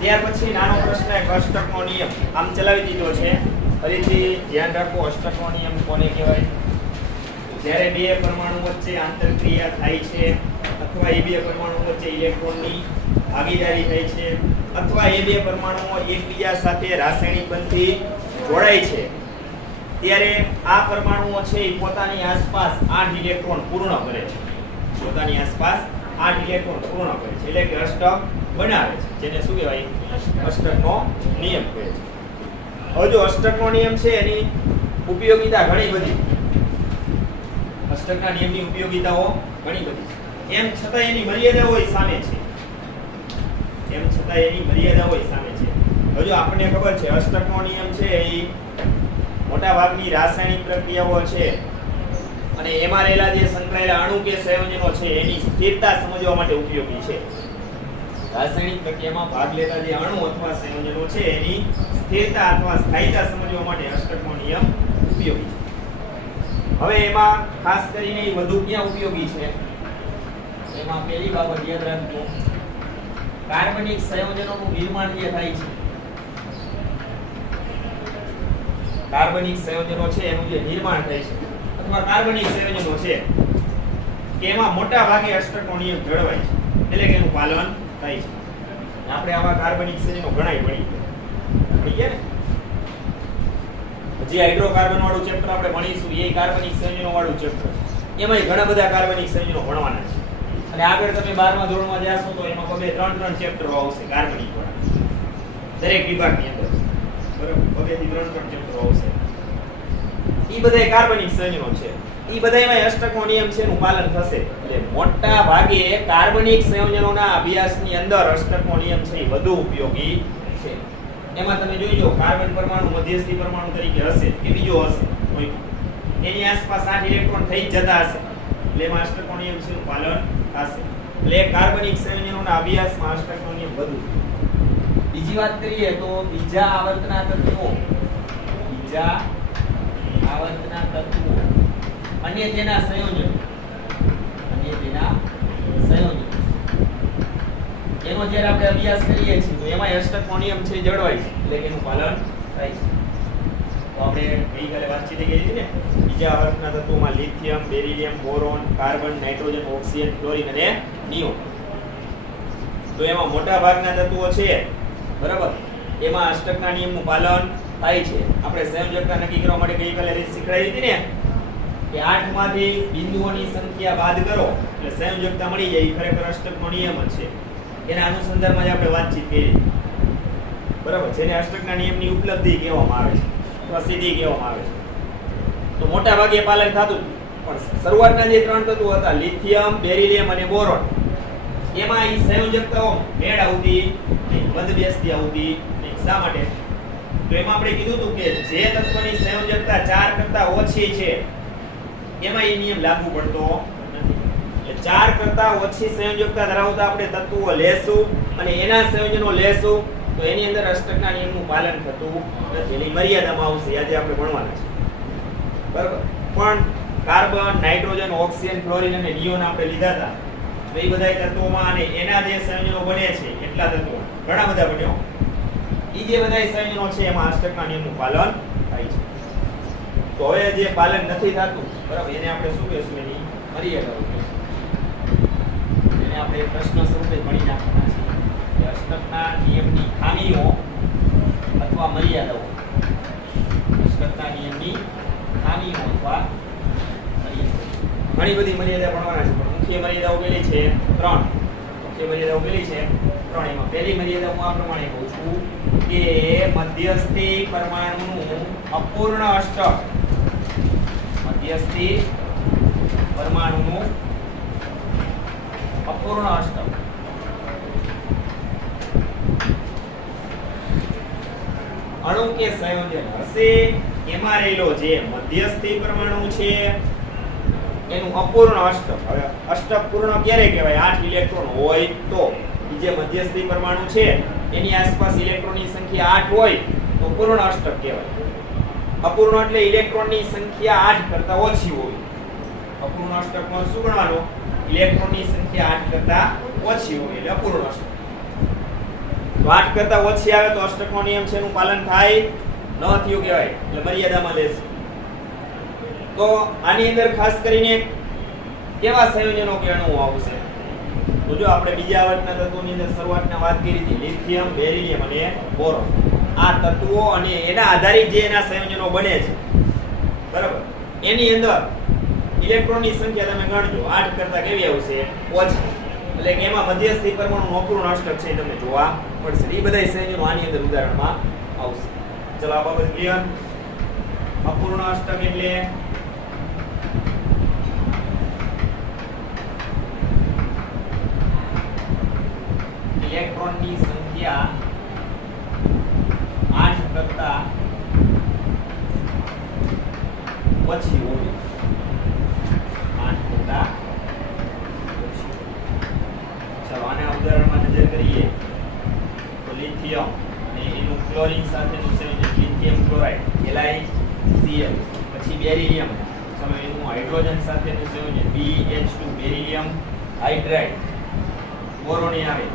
ત્યાર પછી નાનો પ્રશ્ન એક અષ્ટકનો નિયમ આમ ચલાવી દીધો છે. ફરીથી ધ્યાન રાખો, અષ્ટકનો નિયમ કોને કહેવાય? જ્યારે બે પરમાણુ વચ્ચે આંતરક્રિયા થાય છે અથવા એ બે પરમાણુ વચ્ચે ઇલેક્ટ્રોનની ભાગીદારી થાય છે અથવા એ બે પરમાણુઓ એકબીજા સાથે રાસાયણિક બંધથી જોડાય છે ત્યારે આ પરમાણુઓ છે એ પોતાની આસપાસ 8 ઇલેક્ટ્રોન પૂર્ણ કરે છે. પોતાની આસપાસ 8 ઇલેક્ટ્રોન પૂર્ણ કરે છે એટલે કે અષ્ટક બનાવે છે, જેને શું કહેવાય? અષ્ટકનો નિયમ કહે છે. હવે જો અષ્ટકનો નિયમ છે એની ઉપયોગિતા ઘણી બધી, અષ્ટકના નિયમની ઉપયોગિતાઓ ઘણી બધી છે. એમ છતાં એની મર્યાદાઓ સામે છે. એમ છતાં એની મર્યાદાઓ સામે છે. હવે જો આપણને ખબર છે અષ્ટકનો નિયમ છે એ મોટા ભાગની રાસાયણિક પ્રક્રિયાઓ છે અને એમાં રહેલા જે સંકળાયેલા અણુ કે સંયોજનો છે એની સ્થિરતા સમજવા માટે ઉપયોગી છે. રાસાયણિક પ્રક્રિયામાં ભાગ લેતા જે અણુ અથવા સંયોજનો છે એની સ્થિરતા અથવા સ્થાયીતા સમજવા માટે અષ્ટકનો નિયમ ઉપયોગી છે. હવે એમાં ખાસ કરીને વધુ ક્યાં ઉપયોગી છે? એમાં પહેલી બાબત યાદ રાખજો, કાર્બનિક સંયોજનોનું નિર્માણ જે થાય છે, કાર્બનિક સંયોજનો છે એનું જે નિર્માણ થાય છે અથવા કાર્બનિક સંયોજનો છે કે એમાં મોટા ભાગે અષ્ટકનો નિયમ જળવાય છે, એટલે કે એનું પાલન થાય છે. આપણે આવા કાર્બનિક સંયોજનો ઘણાય ભણી ગયા ને. જે હાઇડ્રોકાર્બન વાળું ચેપ્ટર આપણે ભણીશું એ કાર્બનિક સંયોજનો વાળું ચેપ્ટર, એમાં ઘણા બધા કાર્બનિક સંયોજનો ભણવાના છે. અને આગળ તમે 12મા ધોરણમાં જાશો તો એમાં પગે 3 ચેપ્ટરો આવશે કાર્બનિક વાળા દરેક વિભાગની અંદર, બરાબર? પગેથી 3 ચેપ્ટરો આવશે. ઈ બધા કાર્બનિક સંયોજનો છે, ઈ બધાયમાં અષ્ટકનો નિયમ છે એનું પાલન થશે. એટલે મોટા ભાગે કાર્બનિક સંયોજનોના અભ્યાસની અંદર અષ્ટકનો નિયમ છે એ વધુ ઉપયોગી છે. એમાં તમે જોઈજો કાર્બન પરમાણુ મધ્યસ્થી પરમાણુ તરીકે હશે કે બીજો હશે કોઈ, એની આસપાસ 8 ઇલેક્ટ્રોન થઈ જ જતા હશે એટલે એમાં અષ્ટકનો નિયમ છે એનું પાલન થશે. એટલે કાર્બનિક સંયોજનોના અભ્યાસમાં અષ્ટકનો નિયમ વધુ. બીજી વાત કરીએ તો બીજા આવર્તના તત્વો અને તેના સંયોજનો એનો જ્યારે આપણે અભ્યાસ કરીએ છીએ તો એમાં અષ્ટકનો નિયમ છે જળવાય છે એટલે કે એનું પાલન થાય છે. તો આપણે ગઈકાલે વાતચીત કરી હતી ને, બીજા આવર્તના તત્વોમાં lithium, beryllium, boron, carbon, nitrogen, oxygen, chlorine અને નિયોન. તો એમાં મોટા ભાગના તત્વો છે, બરાબર, એમાં અષ્ટકના નિયમનું પાલન થાય છે. આપણે સંયોજકતા નક્કી કરવા માટે ગઈકાલે રીત શીખવાડી હતી ને કે 8 માંથી બિંદુઓની સંખ્યા બાદ કરો એટલે સંયોજકતા મળી જાય. ખરેખર અષ્ટકનો નિયમ જ છે. એના અનુસંધાનમાં જ આપણે વાતચીત કરી, બરાબર, જેને અષ્ટકના નિયમની ઉપલબ્ધિ કહેવામાં આવે છે અથવા સિદ્ધિ કહેવામાં આવે છે. તો મોટા ભાગે પાલન થતું, પણ શરૂઆતના જે 3 તત્વો હતા લિથિયમ, બેરિલિયમ અને બોરોન, એમાં ઈ સંયોજકતાઓ મેળ આવતી નહીં, બંધ બેસતી આવતી નહીં. શા માટે? તો એમાં આપણે કીધું હતું કે જે તત્વની સંયોજકતા 4 કરતા ઓછી છે એમાં એ નિયમ લાગુ પડતો નથી. એટલે 4 કરતા ઓછી સંયોજકતા ધરાવતા આપણે તત્વો લેશું અને એના સંયોજનો લેશું તો એની અંદર અષ્ટકના નિયમનું પાલન થતું નથી. એની મર્યાદામાં આવશે. આજે આપણે ભણવાના છે, બરાબર. પણ કાર્બન, નાઇટ્રોજન, ઓક્સિજન, ક્લોરીન અને નિયોન આપણે લીધા હતા. તો એ બધા તત્વોમાં અને એના જે સંયોજનો બને છે એટલા તત્વો ઘણા બધા બન્યો, ઈ જે બધા સંયોજનો છે એમાં અષ્ટકના નિયમનું પાલન થાય છે. તો હવે જે પાલન નથી થતું, બરાબર, એને આપણે શું કહેશું? એની મર્યાદાઓ કહેશું. એને આપણે પ્રશ્ન સ્વરૂપે ભણી નાખવાના છે કે અષ્ટકના નિયમની ખામીઓ અથવા મર્યાદાઓ. અષ્ટકના નિયમની ખામીઓ અથવા મર્યાદાઓ. ઘણી બધી મર્યાદા ભણવાના છે, પણ મુખ્ય મર્યાદાઓ કેટલી છે? 3. મુખ્ય મર્યાદાઓ કેટલી છે? 3. એમાં પહેલી મર્યાદા હું આ પ્રમાણે કહું છું કે મધ્યસ્થી પરમાણુનું અપૂર્ણ અષ્ટક, મધ્યસ્થી પરમાણુનું અપૂર્ણ અષ્ટક અણુ કે સંયોજન હશે એમાં રહેલો જે મધ્યસ્થી પરમાણુ છે એનું અપૂર્ણ અષ્ટક. હવે અષ્ટક પૂર્ણ ક્યારે કહેવાય? 8 ઇલેક્ટ્રોન હોય તો. જે મધ્યસ્થી પરમાણુ છે એની આસપાસ ઇલેક્ટ્રોનની સંખ્યા 8 હોય તો પૂર્ણ અષ્ટક કહેવાય. અપૂર્ણ એટલે ઇલેક્ટ્રોનની સંખ્યા 8 કરતા ઓછી હોય. અપૂર્ણ અષ્ટકમાં શું ગણવાનું? ઇલેક્ટ્રોનની સંખ્યા 8 કરતા ઓછી હોય એટલે અપૂર્ણ અષ્ટક. તો 8 કરતા ઓછી આવે તો અષ્ટકનો નિયમ છે એનું પાલન થાય ન થયું કહેવાય, એટલે મર્યાદામાં લેશે. તો આની અંદર ખાસ કરીને કેવા સંયોજનો કહેવાનું આવશે? તો જો આપણે બીજા આવર્તના તત્વોની અંદર શરૂઆતમાં વાત કરી હતી, લિથિયમ, બેરિલિયમ અને બોરોન. આ તત્વો અને એના આધારિત જે એના સંયોજનો બને છે, બરાબર, એની અંદર ઇલેક્ટ્રોનની સંખ્યા તમે ગણજો, 8 કરતા કેવી આવશે? ઓછી. એટલે કે એમાં મધ્યસ્થી પરમાણુ અપૂર્ણ અષ્ટક છે તમને જોવા મળશે. એ બધા સંયોજનો આની અંદર ઉદાહરણમાં આવશે. ચલો આ બાબત ક્લિયર. અપૂર્ણ અષ્ટક એટલે ઇલેક્ટ્રોનની સંખ્યા 8 કરતા ઓછી હોય. 8 કરતા ઓછી. ચાલો આના ઉદાહરણમાં નજર કરીએ તો લિથિયમ અને એનું ક્લોરીન સાથેનું સંયોજન લિથિયમ ક્લોરાઇડ LiCl. પછી બેરિલિયમ, ચાલો એનું હાઇડ્રોજન સાથેનું સંયોજન BH2 બેરિલિયમ હાઇડ્રાઇડ. બોરોન આવે,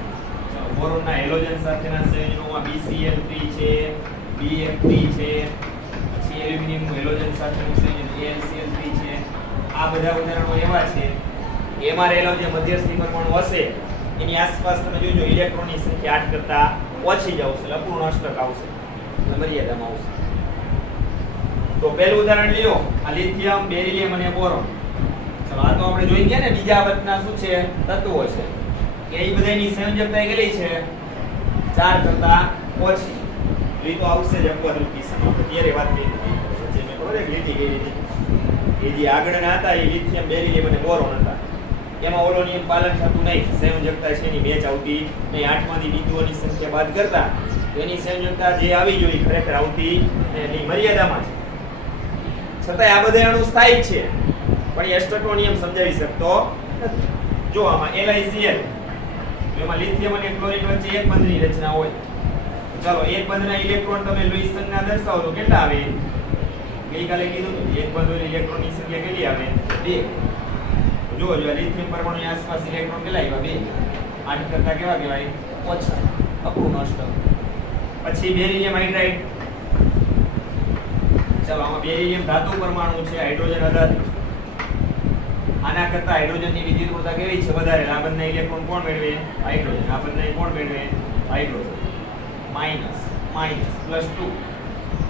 બોરોનના હેલોજન સાથેના સંયોજનોમાં BCl3 છે, BF3 છે. પછી એલ્યુમિનિયમનું હેલોજન સાથેનું સંયોજન AlCl3 છે. આ બધા ઉદાહરણો એવા છે એમાં રહેલો જે મધ્યસ્થી પરમાણુ હશે એની આસપાસ તમે જોજો ઇલેક્ટ્રોનની સંખ્યા 8 કરતા ઓછી જ આવશે, અપૂર્ણ અષ્ટક આવશે, એટલે મર્યાદામાં આવશે. તો પહેલું ઉદાહરણ લ્યો, આ લિથિયમ, બેરિલિયમ અને બોરોન. ચલો આ તો આપણે જોઈ ગયા ને બીજા આવર્તના શું છે? તત્વો છે. કે એ બધાની સંયોજકતા કેટલી છે? 4 કરતા ઓછી. એ તો આવશે જ અપવાદરૂપ કિસ્સામાં. આપણે ત્યારે વાત કરી જે મેં ખબર છે લીધી ગઈ હતી એ જે આગળના હતા એ લિથિયમ, બેરિલિયમ અને બોરોન હતા. એમાં ઓલો નિયમ પાલન થતું નહીં, સંયોજકતા છે એની મેચ આવતી નહીં. 8 માંથી બિંદુઓની સંખ્યા બાદ કરતા એની સંયોજકતા જે આવી જોઈએ ખરેખર આવતી એની મર્યાદામાં છે. છતાંય આ બધા અણુ સ્થાયી છે પણ એ અષ્ટકનો નિયમ સમજાવી શકતો નથી. જો આમાં LiCl, એમાં લિથિયમ અને ક્લોરીન વચ્ચે એક બંધની રચના હોય. ચાલો એક બંધના ઇલેક્ટ્રોન તમે લોહી સંજ્ઞા દર્શાવો તો કેટલા આવે? ગઈકાલે કીધું એક બંધની ઇલેક્ટ્રોનની સંખ્યા કેટલી આવે? 2. જો લિથિયમ પરમાણુની આસપાસ ઇલેક્ટ્રોન કેટલા આવ્યા? 2. 8 કરતા કેવા કહેવાય? ઓછા, અપૂર્ણ અષ્ટક. પછી બેરિલિયમ હાઇડ્રાઇડ. ચાલો આમાં બેરિલિયમ ધાતુ પરમાણુ છે, હાઇડ્રોજન અધાતુ. આના કરતા હાઇડ્રોજનની વિદ્યુતતા કેવી છે? વધારે. આ બંને ઇલેક્ટ્રોન કોણ મેળવે? હાઇડ્રોજન. આ બંને કોણ મેળવે? હાઇડ્રોજન. Minus minus +2.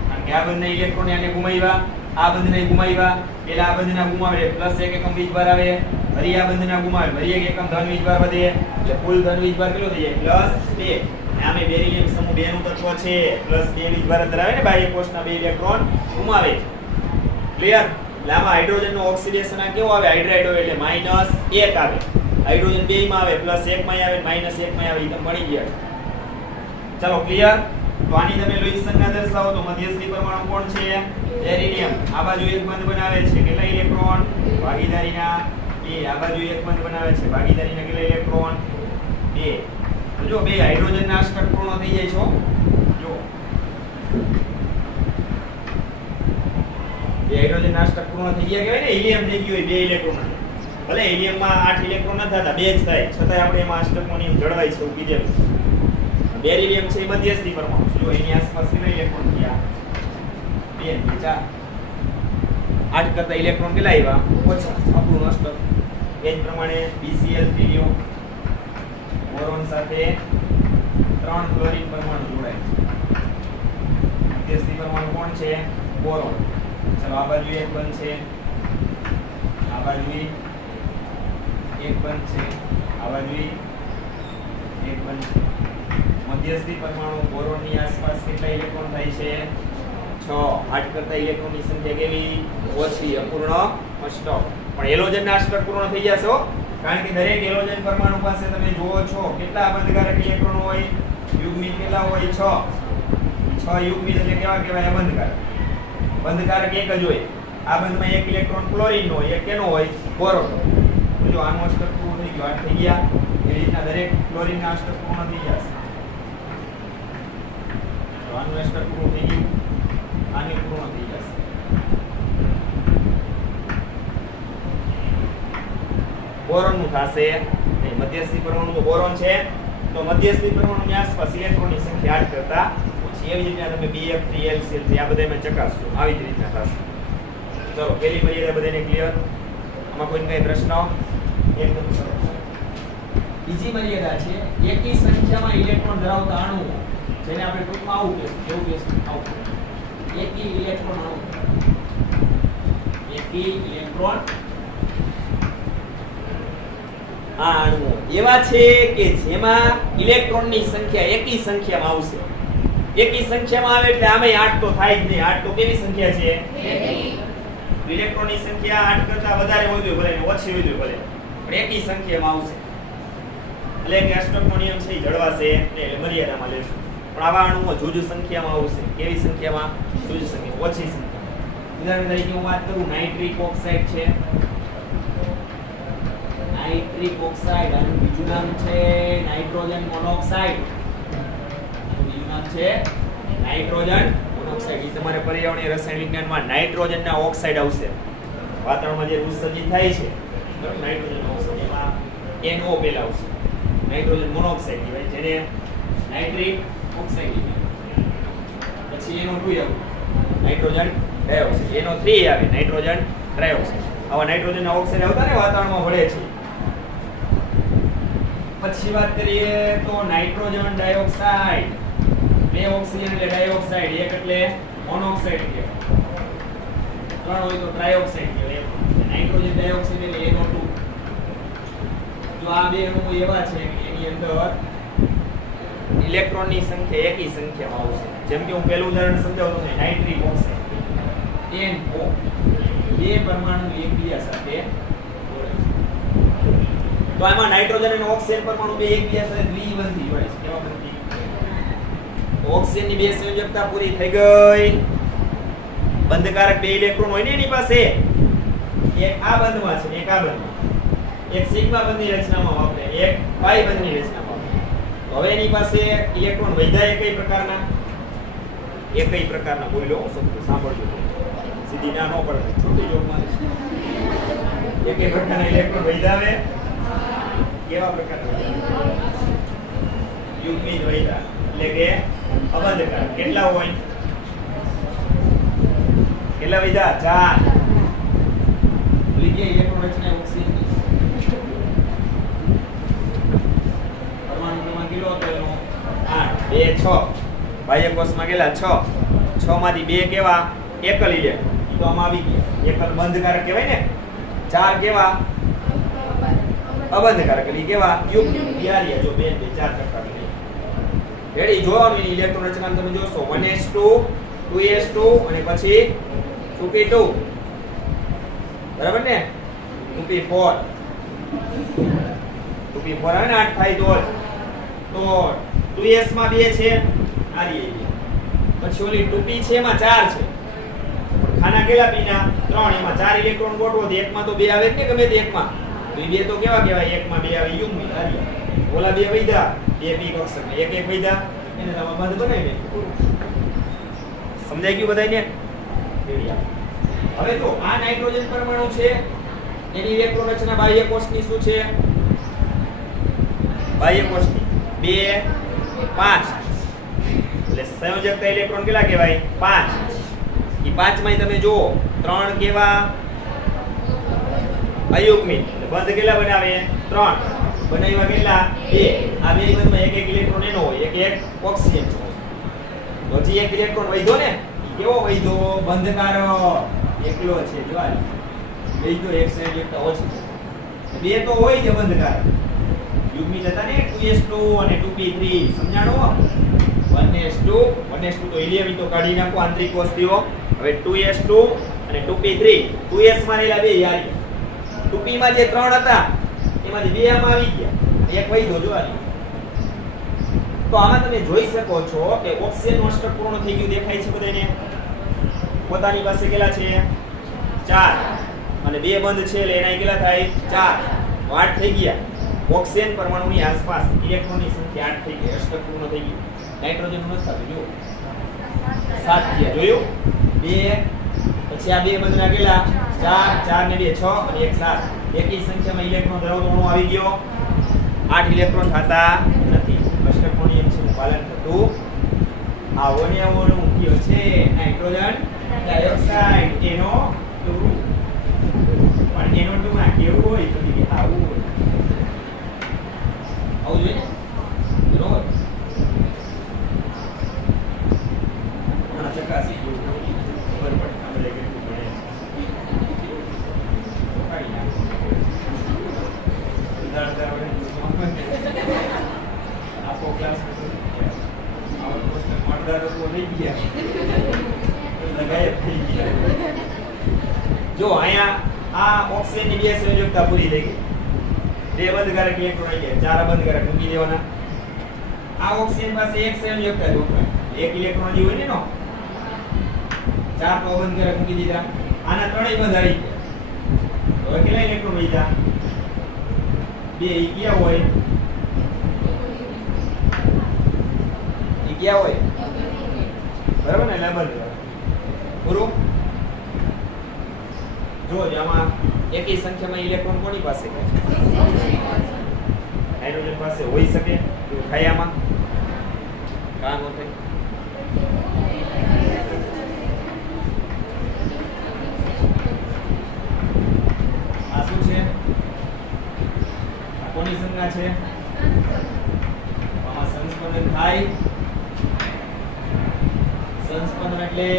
કારણ કે આ બંને ઇલેક્ટ્રોન આને ગુમાવ્યા, આ બંધને ગુમાવ્યા, એટલે આ બંધના ગુમાવે +1 એકમ વીજભાર આવે. ફરી આ બંધના ગુમાવે, ફરી 1 એકમ ધન વીજભાર વધે, એટલે કુલ ધન વીજભાર કેટલો થઈ જાય? +2. આમે બેરિલિયમ સમૂહ 2 નું તત્વ છે, +2 વીજભાર ધરાવે ને બાહ્ય કોષના 2 ઇલેક્ટ્રોન ગુમાવે. ક્લિયર? એટલે આમાં હાઇડ્રોજનનો ઓક્સિડેશન આ કેવો આવે? હાઇડ્રાઇડ હોય એટલે -1 આવે. હાઇડ્રોજન 2 માં આવે, +1 માં આવે, -1 માં આવે. એકમ બની ગયા. ચાલો ક્લિયર? તો આની તમે લોહી સંજ્ઞા દર્શાવો તો મધ્યસ્થી પરમાણુ કોણ છે? બેરિલિયમ. આ બાજુ એક બંધ બનાવે છે, કેટલા ઇલેક્ટ્રોન? ભાગીદારીના 2. આ બાજુ એક બંધ બનાવે છે, ભાગીદારીના કેટલા ઇલેક્ટ્રોન? 2. તો જો 2 હાઇડ્રોજનના અષ્ટક પૂર્ણ થઈ જાય છે. જો 2 હાઇડ્રોજનના અષ્ટક પૂર્ણ થઈ ગયા કહેવાય ને. હિલિયમ થઈ ગયું હોય 2 ઇલેક્ટ્રોન. ભલે હિલિયમમાં 8 ઇલેક્ટ્રોન ન થતા, 2 જ થાય, છતાંય આપણે એમાં અષ્ટકનો નિયમ જળવાય છે એવું કીધેલું. બેરિલિયમ છે એ મધ્યસ્થી પરમાણુ. જો એની આસપાસ કેટલા ઇલેક્ટ્રોન થયા? 2 4. 8 કરતા ઇલેક્ટ્રોન કેટલા આવ્યા? ઓછા, અપૂર્ણ અષ્ટક. એ જ પ્રમાણે BCl3 લ્યો, બોરોન સાથે 3 ક્લોરીન પરમાણુ જોડાય છે. મધ્યસ્થી પરમાણુ કોણ છે? બોરોન. ચલો આ બાજુ એક બંધ છે, આ બાજુ એક બંધ છે, આ બાજુ એક બંધ છે. મધ્યસ્થી પરમાણુ બોરોનની આસપાસ કેટલા ઇલેક્ટ્રોન થાય છે? 6. 8 કરતા ઇલેક્ટ્રોનની સંખ્યા કેવી? ઓછી, અપૂર્ણ અષ્ટક. પણ હેલોજનના અષ્ટક પૂર્ણ થઈ જશે હો, કારણ કે દરેક હેલોજન પરમાણુ પાસે તમે જુઓ છો કેટલા બંધકારક ઇલેક્ટ્રોન હોય? યુગ્મિત કેટલા હોય? 6. 6 યુગ્મિત એટલે કેવા કહેવાય? બંધકારક. બંધકારક એક જ હોય. આ બંધમાં એક ઇલેક્ટ્રોન ક્લોરીન નો હોય, એક કેનો હોય? બોરોન. જો આનું અષ્ટક પૂર્ણ થઈ ગયું, 8 થઈ ગયા. એ રીતના દરેક ક્લોરીનના અષ્ટક પૂર્ણ થઈ જશે. આનું અષ્ટક પૂર્ણ થઈ ગયું, આનું પૂર્ણ થઈ જશે. બોરોન નું થશે નહીં. મધ્યસ્થી પરમાણુ તો બોરોન છે, તો મધ્યસ્થી પરમાણુની આસપાસ ઇલેક્ટ્રોનની સંખ્યા 8 કરતા ઓછી. એવી જ રીતના તમે BF 3L CL આ બધામાં ચકાસજો. આવી જ રીતના થશે. ચલો પહેલી મર્યાદા બધાને ક્લિયર? આમાં કોઈને કઈ પ્રશ્ન? એકદમ સરસ. બીજી મર્યાદા છે એકી સંખ્યામાં ઇલેક્ટ્રોન ધરાવતા અણુઓ, જેને આપણે ટૂંકમાં આવું કહીશું. કેવું કહીશું? આવું. એકી ઇલેક્ટ્રોન અણુ. એકી ઇલેક્ટ્રોન આ અણુઓ એવા છે કે જેમાં ઇલેક્ટ્રોનની સંખ્યા એકી સંખ્યામાં આવશે. એકી સંખ્યામાં આવે એટલે આમે 8 તો થાય જ નહીં. 8 તો કેવી સંખ્યા છે? એકી. ઇલેક્ટ્રોનની સંખ્યા 8 કરતા વધારે હોય તો ભલે ને ઓછી હોય તો ભલે, પણ એકી સંખ્યામાં આવશે. એટલે કે અષ્ટકનો નિયમ છે એ જળવાશે એટલે મર્યાદામાં લેશું. પણ આવા અણુઓ જુજ સંખ્યામાં આવશે. કેવી સંખ્યામાં? જુજ સંખ્યા, ઓછી સંખ્યા. ઉદાહરણ તરીકે હું વાત કરું, નાઇટ્રિક ઓક્સાઇડ છે. નાઇટ્રિક ઓક્સાઇડ આનું બીજું નામ છે નાઇટ્રોજન મોનોક્સાઇડ. આનું બીજું નામ છે નાઇટ્રોજન મોનોક્સાઇડ. એ તમારે પર્યાવરણીય રસાયણ વિજ્ઞાનમાં નાઇટ્રોજનના ઓક્સાઇડ આવશે. વાતાવરણમાં જે ઉત્સર્જિત થાય છે બરાબર, નાઇટ્રોજન ઓક્સાઇડ એમાં NO પહેલા આવશે. નાઇટ્રોજન મોનોક્સાઇડ કહેવાય, જેને નાઇટ્રિક ઓક્સાઇડ કહેવાય. પછી NO2 આવે, નાઇટ્રોજન ડાયોક્સાઇડ. NO3 આવે, નાઇટ્રોજન ટ્રાયોક્સાઇડ. આવા નાઇટ્રોજનના ઓક્સાઇડ આવતા ને વાતાવરણમાં ભળે છે. પછી વાત કરીએ તો નાઇટ્રોજન ડાયોક્સાઇડ. બે ઓક્સિજન એટલે ડાયોક્સાઇડ, એક એટલે મોનોક્સાઇડ કહેવાય. ત્રણ હોય તો ટ્રાયોક્સાઇડ કહેવાય. નાઇટ્રોજન ડાયોક્સાઇડ એટલે NO2. જો આ બે અણુઓ એવા છે કે એની અંદર ઇલેક્ટ્રોનની સંખ્યા એકી સંખ્યામાં આવશે. જેમ કે હું પહેલું ઉદાહરણ સમજાવતો છું, નાઇટ્રિક ઓક્સાઇડ NO. બે પરમાણુ એકબીજા સાથે જોડે છે. તો આમાં નાઇટ્રોજન અને ઓક્સિજન પરમાણુ બે એકબીજા સાથે દ્વિબંધી જોડે છે. કેવા બંધી? ઓક્સિજનની બે સંયોજકતા પૂરી થઈ ગઈ. બંધકારક બે ઇલેક્ટ્રોન હોય ને એની પાસે, એક આ બંધમાં છે, એક આ બંધમાં. એક સિગ્મા બંધની રચનામાં વાપરે, એક પાઈ બંધની રચનામાં વાપરે. તો હવે એની પાસે ઇલેક્ટ્રોન વધ્યા એકઈ પ્રકારના, એકઈ પ્રકારના. બોલો શબ્દ સાંભળજો, સીધી ના નો પડે, છોટી જોકમાં એકઈ પ્રકારના ઇલેક્ટ્રોન વધ્યા આવે. કેવા પ્રકારના? યુગ્મિત વધ્યા એટલે કે અબંધકારક. કેટલા હોય? કેટલા વધ્યા? 4. ભૂલી ગયા ઇલેક્ટ્રોન રચના ઓક્સિજન પરમાણુ ક્રમાંક કેટલો હતો એનો? 8. 2 6. બાહ્ય કોષમાં કેટલા? 6. 6 માંથી 2 કેવા? એકલ ઇલેક્ટ્રોન. તો આમાં આવી ગયા. એકલ બંધકારક કહેવાય ને. 4 કેવા? અબંધકારક. એટલે કેવા? યુગ્મિત. યારિયા જો 2 4 ટકા રેડી. જોવાનું ઇલેક્ટ્રોન રચના તમે જોશો 1s2 2s2 અને પછી 2p2 બરાબર ને, 2p4 આવે ને 8 થાય તો 2s માં 2 છે આ રહી. પછી ઓલી 2p છે એમાં 4 છે, પણ ખાના કેટલા પીના? 3. એમાં 4 ઇલેક્ટ્રોન ગોઠવો તો એકમાં તો 2 આવે જ ને, ગમે તે એકમાં. તો એ 2 તો કેવા કહેવાય? એકમાં 2 આવે યુગ્મિત. આ રહી. ઓલા 2 વૈધા, 2 પી કક્ષક એક એક વૈધા, એને તમે બંધ બનાવી દે. સમજાઈ ગયું બધાને? હવે જો આ નાઇટ્રોજન પરમાણુ છે, એની ઇલેક્ટ્રોન રચના બાહ્ય કોષની શું છે? બાહ્ય કોષની 2 5. એટલે સંયોજકતા ઇલેક્ટ્રોન કેટલા કહેવાય? 5. એ 5 માં તમે જુઓ 3 કેવા? અયુગ્મિત. બંધ કેટલા બનાવે? 3. બનાવ્યા કેટલા? 2. આ બે બંધમાં એક એક ઇલેક્ટ્રોન એનો હોય, એક એક ઓક્સિજન હોય. તો હજી એક ઇલેક્ટ્રોન વધ્યો ને, કેવો વધ્યો? બંધકારક. એકલો છે જો આ વધ્યો, એક સંયોજકતા ઓછી. 2 તો હોય છે બંધકારક. યુગ્મિત હતા ને 2s2 અને 2p3. સમજાણો? 1s2 તો હિલિયમ તો કાઢી નાખો આંતરિક કોષીઓ. હવે 2s2 અને 2p3. 2s માં રહેલા બે યારી. 2p માં જે 3 હતા એમાંથી 2 આમાં આવી ગયા, એક વધ્યો જો આ. તો આમાં તમે જોઈ શકો છો કે ઓક્સિજન નું અષ્ટક પૂર્ણ થઈ ગયું દેખાય છે બધાને. પોતાની પાસે કેટલા છે? 4. અને 2 બંધ છે એટલે એના કેટલા થાય? 4. 8 થઈ ગયા. ઓક્સિજન પરમાણુની આસપાસ ઇલેક્ટ્રોનની સંખ્યા 8 થઈ ગઈ, અષ્ટક પૂર્ણ થઈ ગયું. નાઇટ્રોજન નું નથી થતું, જુઓ 7 થયા. જોયું? 2 પછી આ 2 બંધના કેટલા? 4 ને 2 6 અને 1 7. એકી સંખ્યામાં ઇલેક્ટ્રોન ધરાવતો અણુ આવી ગયો. 8 ઇલેક્ટ્રોન થતા નથી. આવો ને આવો મૂક્યો છે નાઇટ્રોજન ડાયોક્સાઇડ NO2 પણ NO2 માં કેવું હોય તો કે આવું હોય આવું જોઈએ ને બરોબર ના ચકાસી જો ખબર પડે આપણે કેટલું પડે કાઈ ના આપો ક્લાસ આવો પોસ્ટર મળદાર તો લઈ ગયા લગાય થઈ ગયા જો અહીંયા આ ઓક્સિજનની બે સંયોજકતા પૂરી થઈ ગઈ બે બંધકારક ઇલેક્ટ્રોન આવી ગયા ચાર બંધકારક મૂકી દેવાના આ ઓક્સિજન પાસે એક સંયોજકતા જ વપરાય એક ઇલેક્ટ્રોન જે હોય ને નો ચાર તો બંધકારક મૂકી દીધા આના ત્રણેય બંધ આવી ગયા હવે કેટલા ઇલેક્ટ્રોન વધ્યા બે ઈ ગયા હોય ઈ ગયા હોય બરાબર ને એટલે બંધ પૂરું જો આમાં એકી સંખ્યામાં ઇલેક્ટ્રોન કોની પાસે છે હાઇડ્રોજન પાસે હોઈ શકે તો ખાયામાં કામ હોતે આ શું છે આ કોની સંજ્ઞા છે આમાં સંસ્પંદન થાય સંસ્પંદન એટલે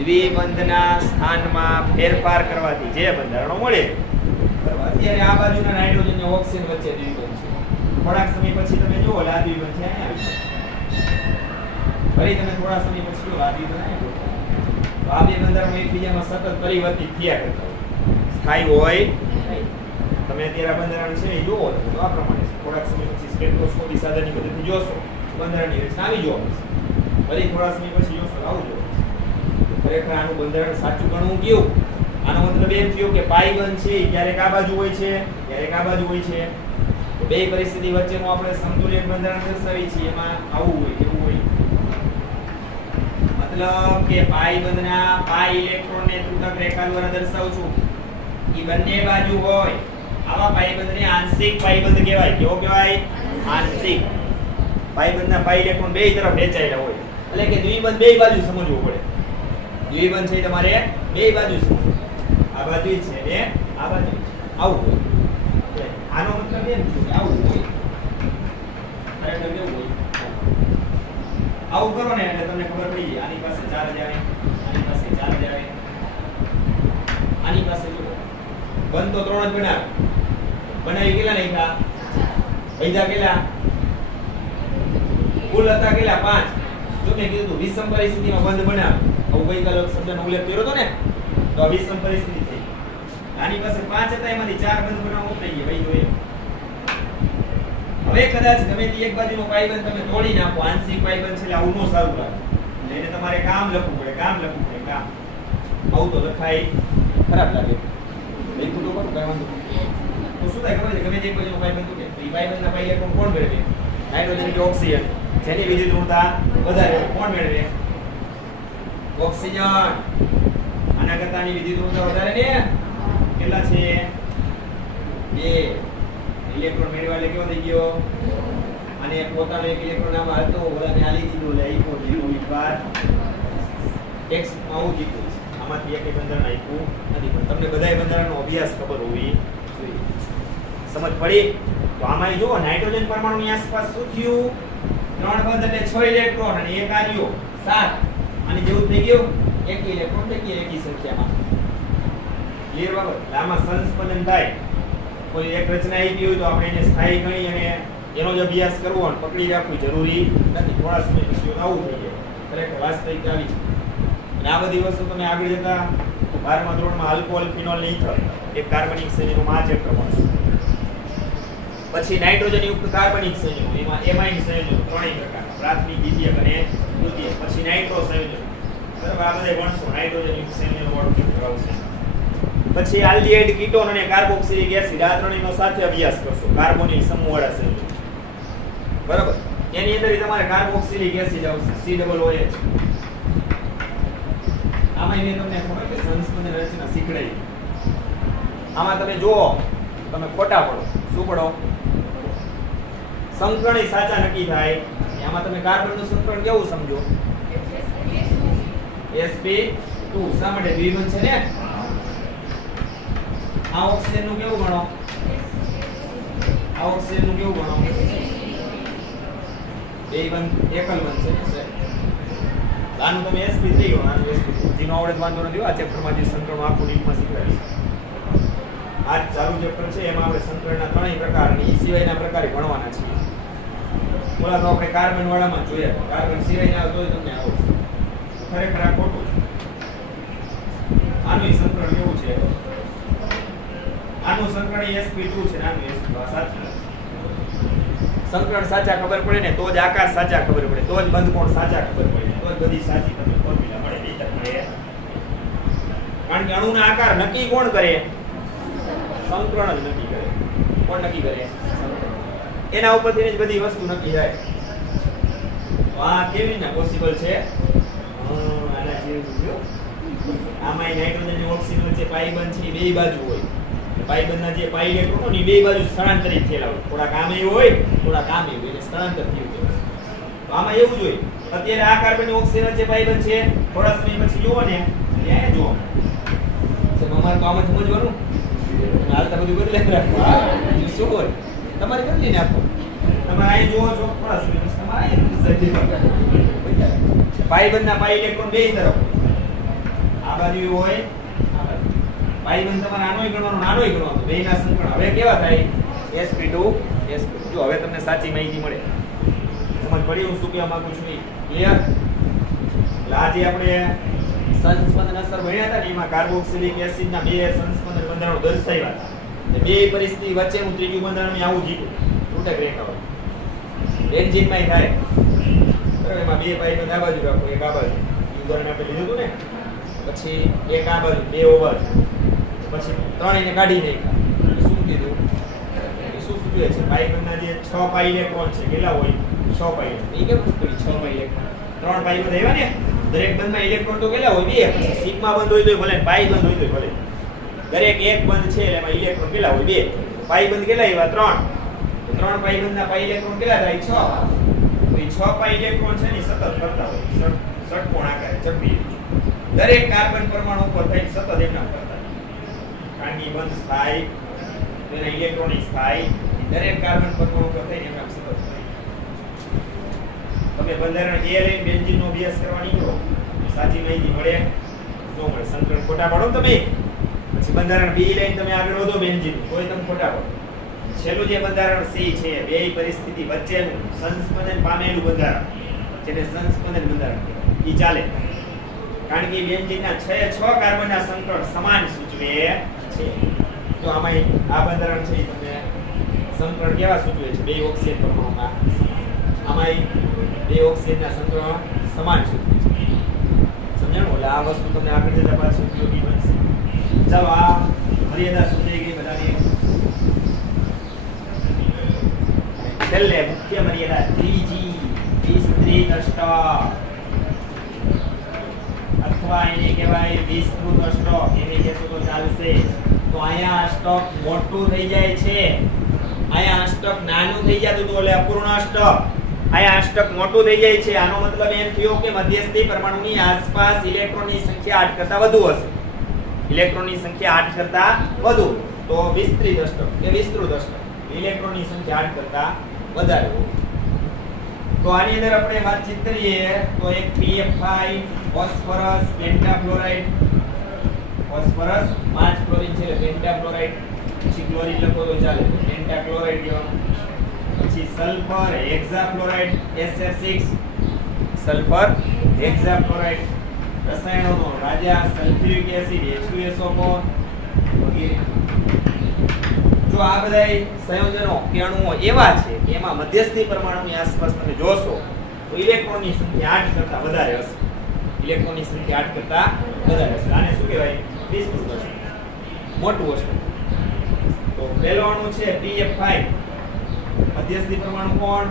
દ્વિબંધના સ્થાનમાં ફેરફાર કરવાથી જે બંધારણો મળે અત્યારે આ બાજુના નાઇટ્રોજન અને ઓક્સિજન વચ્ચે દ્વિબંધ છે થોડાક સમય પછી તમે જુઓ આ દ્વિબંધ છે અહીંયા ફરી તમે થોડા સમય પછી જુઓ આ દ્વિબંધ અહીંયા તો આ બે બંધારણો એકબીજામાં સતત પરિવર્તિત થયા કરતા હોય સ્થાયી હોય તમે અત્યારે આ બંધારણ છે એ જુઓ તો આ પ્રમાણે છે થોડાક સમય પછી સ્પેક્ટ્રોસ્કોપી સાધનની મદદથી જોશો બંધારણની રચના આવી જોવા મળશે ફરી થોડા સમય પછી જોશો આવું જોવા ખરેખર આનું બંધારણ સાચું ગણવું કેવું આનો મતલબ એમ થયો કે પાઈ બંધ છે ક્યારેક આ બાજુ હોય છે ક્યારેક આ બાજુ હોય છે તો બે પરિસ્થિતિ વચ્ચેનું આપણે સમતુલ્ય બંધારણ દર્શાવી છીએ એમાં આવું હોય કેવું હોય મતલબ કે પાઈ બંધના પાઈ ઇલેક્ટ્રોનને ત્રુટક રેખા દ્વારા દર્શાવું છું ઈ બંને બાજુ હોય આવા પાઈ બંધને આંશિક પાઈ બંધ કહેવાય કેવો કહેવાય આંશિક પાઈ બંધના પાઈ ઇલેક્ટ્રોન બે તરફ વહેંચાયેલા હોય એટલે કે દ્વિબંધ બે બાજુ સમજવું પડે દ્વિબંધ છે તમારે બે બાજુ છે આ બાજુ છે ને આ બાજુ આવું હોય આનો મતલબ એમ છે કે આવું હોય ખરેખર કેવું હોય આવું કરો ને એટલે તમને ખબર પડી જાય આની પાસે 4 જ આવે આની પાસે 4 જ આવે આની પાસે જો બંધ તો 3 જ બનાવી કેટલા નાખ્યા વૈધા કેટલા કુલ હતા કેટલા 5 જો મેં કીધું હતું વિષમ પરિસ્થિતિમાં બંધ બનાવ આવું ગઈકાલે શબ્દનો ઉલ્લેખ કર્યો હતો ને તો આ વિષમ પરિસ્થિતિ થઈ આની પાસે 5 હતા એમાંથી 4 બંધ બનાવવા ઉતરી ગયા ભાઈ જોઈએ હવે કદાચ ગમે તે એક બાજુનો પાઈબંધ તમે તોડી નાખો આંશિક પાઈબંધ છે એટલે આવું નો સારું લાગે એટલે તમારે કામ લખવું પડે કામ આવું તો લખાય ખરાબ લાગે લખ્યું તો કઈ વાંધો તો શું થાય ખબર છે ગમે તે એક બાજુનો પાઈબંધ તૂટે તો એ પાઈબંધના પાઈ ઇલેક્ટ્રોન કોણ મેળવે નાઇટ્રોજન કે ઓક્સિજન જેની વિદ્યુત ઋણતા વધારે કોણ મેળવે ઓક્સિજન આના કરતાની વિદ્યુત ઋણતા વધારે ને કેટલા છે 2 ઇલેક્ટ્રોન મેળવવા એટલે કેવો થઈ ગયો અને પોતાનો એક ઇલેક્ટ્રોન આમાં હતો ઓલાને આલી દીધો એટલે આઈકો જીરો વિભાર x આવું જીતું છે આમાંથી એક બંધારણ આપ્યું નથી પણ તમને બધાય બંધારણનો અભ્યાસ ખબર હોવી જોઈએ સમજ પડી તો આમાં જુઓ નાઇટ્રોજન પરમાણુની આસપાસ શું થયું 3 બંધ એટલે 6 ઇલેક્ટ્રોન અને એક આર્યો 7 અને જેવું થઈ ગયું એક ઇલેક્ટ્રોન થઈ એકી સંખ્યામાં ક્લિયર બાબત આમાં સંસ્પંદન થાય કોઈ એક રચના આવી હોય તો આપણે એને સ્થાયી ગણી અને એનો જ અભ્યાસ કરવો અને પકડી રાખવું જરૂરી નથી થોડા સમય પછી આવું થઈ જાય ખરેખર વાસ્તવિકતા આવી અને આ બધી વસ્તુ તમે આગળ જતા 12મા ધોરણમાં આલ્કોહોલ ફિનોલ ને ઇથર એક કાર્બનિક સંયોજનો આ ચેપ્ટર ભણશો પછી નાઇટ્રોજન યુક્ત કાર્બનિક સંયોજનો એમાં એમાઇન સંયોજનો ત્રણેય પ્રકારના પ્રાથમિક દ્વિતીયક અને તૃતીયક પછી નાઇટ્રો સંયોજનો બરાબર આ બધા ભણશો નાઇટ્રોજન યુક્ત સંયોજનો ઓળખી કરાવશે પછી આલ્ડીહાઇડ કીટોન અને કાર્બોક્સિલિક એસિડ આ ત્રણેયનો સાથે અભ્યાસ કરશો કાર્બોનિલ સમૂહવાળા સંયોજનો બરાબર એની અંદર તમારે કાર્બોક્સિલિક એસિડ આવશે COOH આમાં મેં તમને ખબર કે સંસ્પંદન રચના શીખડાવી આમાં તમે જુઓ તમે ખોટા પડો શું પડો સંકરણી સાચા નક્કી થાય આમાં તમે કાર્બનનું સંકલન કેવું સમજો? sp2 શા માટે દ્વિબંધ છે ને? આ ઓક્સિજનનું કેવું ગણો? આ ઓક્સિજનનું કેવું ગણો? બે બંધ એકલ બંધ છે ને. આનું તમે sp3 ગણો, આનું sp2. જેનો આવડે વાંધો નથી, આ ચેપ્ટરમાં જે સંકલન આખું ડીપમાં શીખવાડીશ. આ ચાલુ ચેપ્ટર છે એમાં આપણે સંકલનના ત્રણેય પ્રકાર અને એ સિવાયના પ્રકાર ભણવાના છીએ. બોલા તો આપણે કાર્બન વાળામાં જોઈએ, કાર્બન સિવાયના આવે તોય તમને આવડશે. ખરેખર આ ખોટું છે. આનું સંકલન કેવું છે? આનું સંકલન sp2 છે, આનું sp2 સાચું. સંકલન સાચા ખબર પડે ને તો જ આકાર સાચા ખબર પડે, તો જ બંધ કોણ સાચા ખબર પડે, તો જ બધી સાચી તમને ફોર્મ્યુલા મળે. નહીં મળે, કારણ કે અણુના આકાર નક્કી કોણ કરે? સંકલન જ નક્કી કરે. કોણ નક્કી કરે? એના ઉપરથી જ બધી વસ્તુ નક્કી થાય. આ કેવી ને પોસિબલ છે? આના જેવું જો આમાં નાઇટ્રોજન અને ઓક્સિજન વચ્ચે પાઈ બંધ છે, બે બાજુ હોય. પાઈ બંધના જે પાઈ ઇલેક્ટ્રોનો ની બે બાજુ સ્થળાંતરિત થયેલા હોય, થોડા કામ એવું હોય, થોડા કામ એવું એટલે સ્થળાંતર થયું હોય. તો આમાં એવું જ હોય. અત્યારે આ કાર્બન અને ઓક્સિજન વચ્ચે પાઈ બંધ છે, થોડા સમય પછી જુઓ ને ત્યાં જુઓ છે અમારે તો આમ જ સમજવાનું. હાલતા બધું બદલાઈ રાખવું. હા શું હોય તમારે કરી લઈને આપો. તમારે અહીં જુઓ છો, થોડા સમય પછી તમારે અહીં પાઈ બંધના પાઈ ઇલેક્ટ્રોન બે તરફ આ બાજુ હોય, આ બાજુ પાઈ બંધ તમારે આનોય ગણવાનો, નાનોય ગણવાનો. બેયના સંકલન હવે કેવા થાય? sp2 sp2. જો હવે તમને સાચી માહિતી મળે. સમજ પડી હું શું કહેવા માંગુ છું? ક્લિયર? આજે આપણે સંસ્પંદન અસર ભણ્યા હતા ને, એમાં કાર્બોક્સિલિક એસિડના બે સંસ્પંદન બંધારણો દર્શાવ્યા હતા. બે પરિસ્થિતિ વચ્ચેનું ત્રીજું બંધારણ આવું જીતું તૂટક રેખા હોય. બેન્ઝીનમાં થાય બરાબર. એમાં બે પાઈ બંધ આ બાજુ રાખો, એક આ બાજુ. ઉદાહરણ આપણે લીધું હતું ને. પછી એક આ બાજુ, બે ઓ બાજુ, પછી ત્રણેયને કાઢી નાખ્યા. શું કીધું? શું સૂચવે છે? પાઈ બંધના જે 6 પાઈ ઇલેક્ટ્રોન છે, કેટલા હોય? 6 પાઈ. એ કેમ પૂછ્યું? 6 પાઈ ઇલેક્ટ્રોન. 3 પાઈ બંધ આવ્યા ને. દરેક બંધમાં ઇલેક્ટ્રોન તો કેટલા હોય? 2. સિગ્મા બંધ હોય તોય ભલે, પાઈ બંધ હોય તોય ભલે. દરેક એક બંધ છે એટલે એમાં ઇલેક્ટ્રોન કેટલા હોય? 2. પાઈ બંધ કેટલા આવ્યા? 3. તો 3 પાઈ બંધના પાઈ ઇલેક્ટ્રોન કેટલા થાય? 6. તો એ 6 પાઈ ઇલેક્ટ્રોન છે ને સતત ફરતા હોય, ષટકોણ આકારે ચક્રીય. દરેક કાર્બન પરમાણુ ઉપર થઈને સતત એમના ફરતા. કારણ કે બંધ સ્થાયી, તેના ઇલેક્ટ્રોન સ્થાયી, દરેક કાર્બન પરમાણુ ઉપર થઈને એમના સતત થાય. તમે બંધારણ A લઈને બેન્ઝીનનો અભ્યાસ કરવા નીકળો, સાચી માહિતી મળે તો મળે. સંકલન ખોટા પાડો તમે, પછી બંધારણ B લઈને તમે આગળ વધો બેન્ઝીન, કોઈ તમે ખોટા પાડો. છેલ્લું જે બંધારણ C છે, બે પરિસ્થિતિ વચ્ચેનું સંસ્પંદન પામેલું બંધારણ, જેને સંસ્પંદન બંધારણ કહેવાય, ઈ ચાલે. કારણ કે બેન્ઝીનના 6 કાર્બનના સંકલન સમાન સૂચવે છે. તો આમાં આ બંધારણ છે તમને સંકલન કેવા સૂચવે છે? બે ઓક્સિજન પરમાણુના. આમાં બે ઓક્સિજનના સંકલન સમાન સૂચવે છે. સમજાણું? એટલે આ વસ્તુ તમને આગળ જતા પાછું ઉપયોગી બનશે. ચાલો, આ મર્યાદા સમજાઈ ગઈ બધાની. છેલ્લે મુખ્ય મર્યાદા ત્રીજી, વિસ્તૃત અષ્ટક, અથવા એને કહેવાય વિસ્તૃત અષ્ટક. એને કહેશો તો ચાલશે. તો અહીંયા અષ્ટક મોટું થઈ જાય છે, અહીંયા અષ્ટક નાનું થઈ જતું હતું એટલે અપૂર્ણ અષ્ટક. અહીંયા અષ્ટક મોટું થઈ જાય છે. આનો મતલબ એમ થયો કે મધ્યસ્થી પરમાણુની આસપાસ ઇલેક્ટ્રોનની સંખ્યા 8 કરતા વધુ હશે. ઇલેક્ટ્રોનની સંખ્યા 8 કરતા વધુ, તો વિસ્તૃત અષ્ટક કે વિસ્તૃત અષ્ટક. ઇલેક્ટ્રોનની સંખ્યા 8 કરતા વધારે હોય. તો આની અંદર આપણે વાતચીત કરીએ તો એક PF5 ફોસ્ફરસ પેન્ટાફ્લોરાઇડ, ફોસ્ફરસ 5 ક્લોરીન છે એટલે પેન્ટાફ્લોરાઇડ, પછી ક્લોરીન લખો તો ચાલે, પેન્ટાક્લોરાઇડ કહેવાનું. પછી સલ્ફર હેક્સાફ્લોરાઇડ SF6, સલ્ફર હેક્સાફ્લોરાઇડ. રસાયણોનો રાજા સલ્ફ્યુરિક એસિડ H2SO4 વગેરે. જો આ બધા સંયોજનો કે અણુઓ એવા છે કે એમાં મધ્યસ્થી પરમાણુની આસપાસ તમે જોશો તો ઇલેક્ટ્રોનની સંખ્યા 8 કરતા વધારે હશે. ઇલેક્ટ્રોનની સંખ્યા 8 કરતા વધારે હશે. આને શું કહેવાય? વિસ્તૃત અષ્ટક, મોટું અષ્ટક. તો પહેલો અણુ છે PF5, મધ્યસ્થી પરમાણુ કોણ?